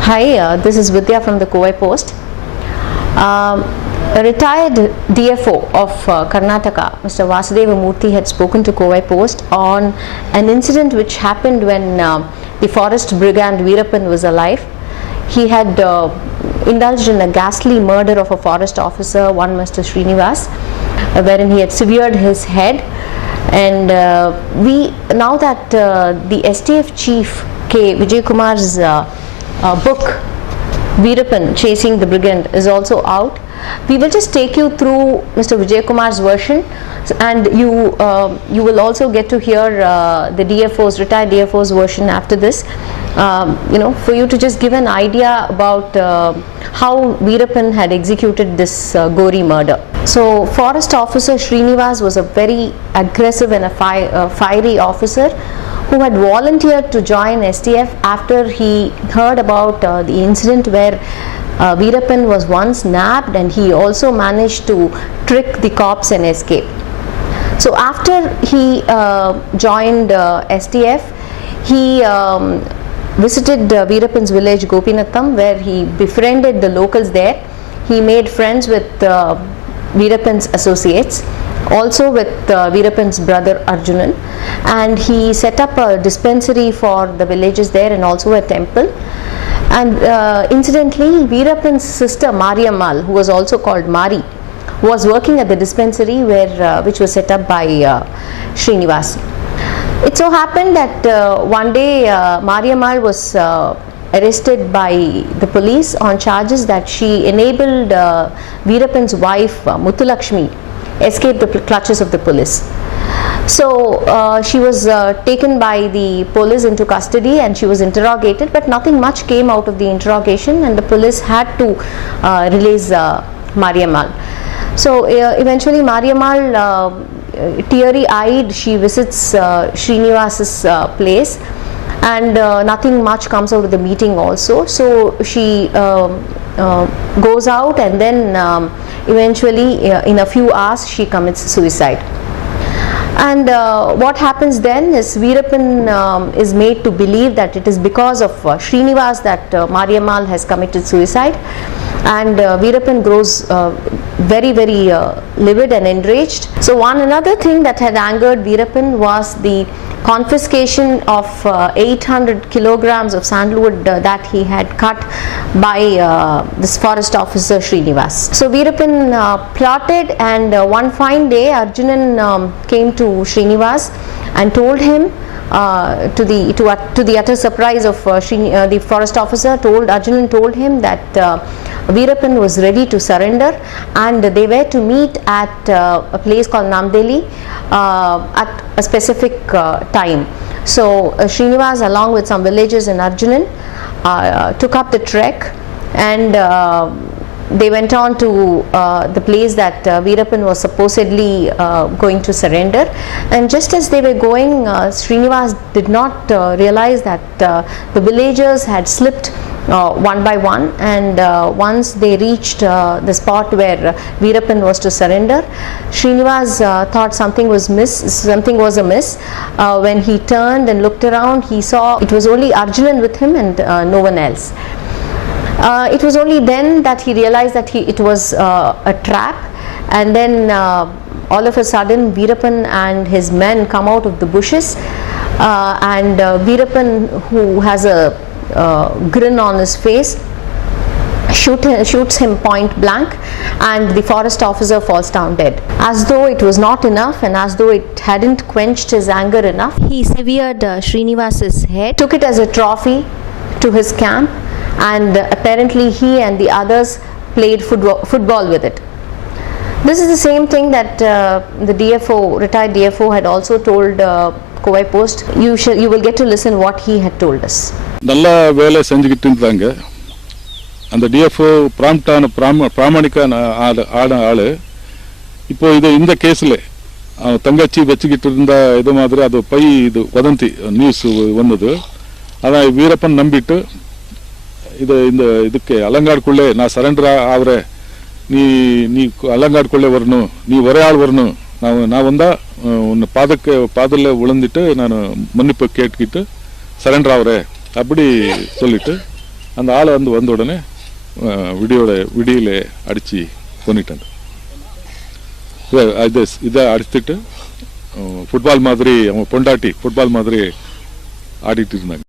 Hi, this is Vidya from the Kovai Post. A retired DFO of Karnataka, Mr. Vasudevamoorthy, had spoken to Kovai Post on an incident which happened when the forest brigand Veerappan was alive. He had indulged in a ghastly murder of a forest officer, one Mr. Srinivasan, wherein he had severed his head. And now that the STF Chief K Vijayakumar's book Veerappan Chasing the Brigand is also out, we will just take you through Mr. Vijayakumar's version, and you will also get to hear the retired DFO's version after this. For you to just give an idea about how Veerappan had executed this gory murder. So, Forest Officer Srinivasan was a very aggressive and a fiery officer who had volunteered to join STF after he heard about the incident where Veerappan was once nabbed, and he also managed to trick the cops and escape. So after he joined STF, he visited Veerappan's village Gopinatham, where he befriended the locals there. He made friends with Veerappan's associates, also with Veerappan's brother Arjunan, and he set up a dispensary for the villages there and also a temple. And incidentally, Veerappan's sister Mariammal, who was also called Mari, was working at the dispensary which was set up by Srinivasan. It so happened that one day Mariammal was arrested by the police on charges that she enabled Veerappan's wife Muthulakshmi escape the clutches of the police. So she was taken by the police into custody and she was interrogated, but nothing much came out of the interrogation, and the police had to release Mariammal. So eventually Mariammal, teary-eyed, she visits Srinivasa's place, and nothing much comes out of the meeting also. So she goes out, and then eventually in a few hours she commits suicide. And what happens then is Veerappan is made to believe that it is because of Srinivas that Mariammal has committed suicide, and Veerappan grows very livid and enraged. So another thing that had angered Veerappan was the confiscation of 800 kilograms of sandalwood that he had cut by this forest officer Srinivasan. So Veerappan plotted, and one fine day Arjunan came to Srinivasan and told him, to the utter surprise of the forest officer, Arjunan told him that Veerappan was ready to surrender, and they were to meet at a place called Namdeli at a specific time. So Srinivas, along with some villagers in Arjunan, took up the trek, and they went on to the place that Veerappan was supposedly going to surrender. And just as they were going, Srinivas did not realize that the villagers had slipped one by one, and once they reached the spot where Veerappan was to surrender, Srinivas thought something was amiss. When he turned and looked around, he saw it was only Arjunan with him and no one else. It was only then that he realized that it was a trap, and then all of a sudden Veerappan and his men come out of the bushes, and Veerappan, who has a grin on his face, shoots him point blank, and the forest officer falls down dead. As though it was not enough, and as though it hadn't quenched his anger enough, he severed Srinivas's head, took it as a trophy to his camp, and apparently he and the others played football with it. This is the same thing that the retired DFO had also told Kovai Post. You will get to listen what he had told us. நல்லா வேலை செஞ்சுக்கிட்டு இருந்தாங்க. அந்த DFO பிராமணிக்கான ஆளு இப்போ இந்த கேஸில் தங்கச்சி வச்சுக்கிட்டு இருந்த இது மாதிரி அது இது வதந்தி நியூஸ் வந்தது. அதான் வீரப்பன் நம்பிட்டு இதுக்கு அலங்காடுக்குள்ளே நான் சரண்டர் ஆகிறேன், நீ அலங்காடுக்குள்ளே வரணும், நீ ஒரே ஆள் வரணும், நான் வந்தா உன்னை பாதல விழுந்துட்டு நான் மன்னிப்பு கேட்டுக்கிட்டு சரண்டர் ஆகிறேன் அப்படி சொல்லிட்டு அந்த ஆளை வந்த உடனே விடியில அடித்து கொண்டுட்டாங்க. இதை அடிச்சுட்டு ஃபுட்பால் மாதிரி அவங்க பொண்டாட்டி ஃபுட்பால் மாதிரி ஆடிட்டு இருந்தாங்க.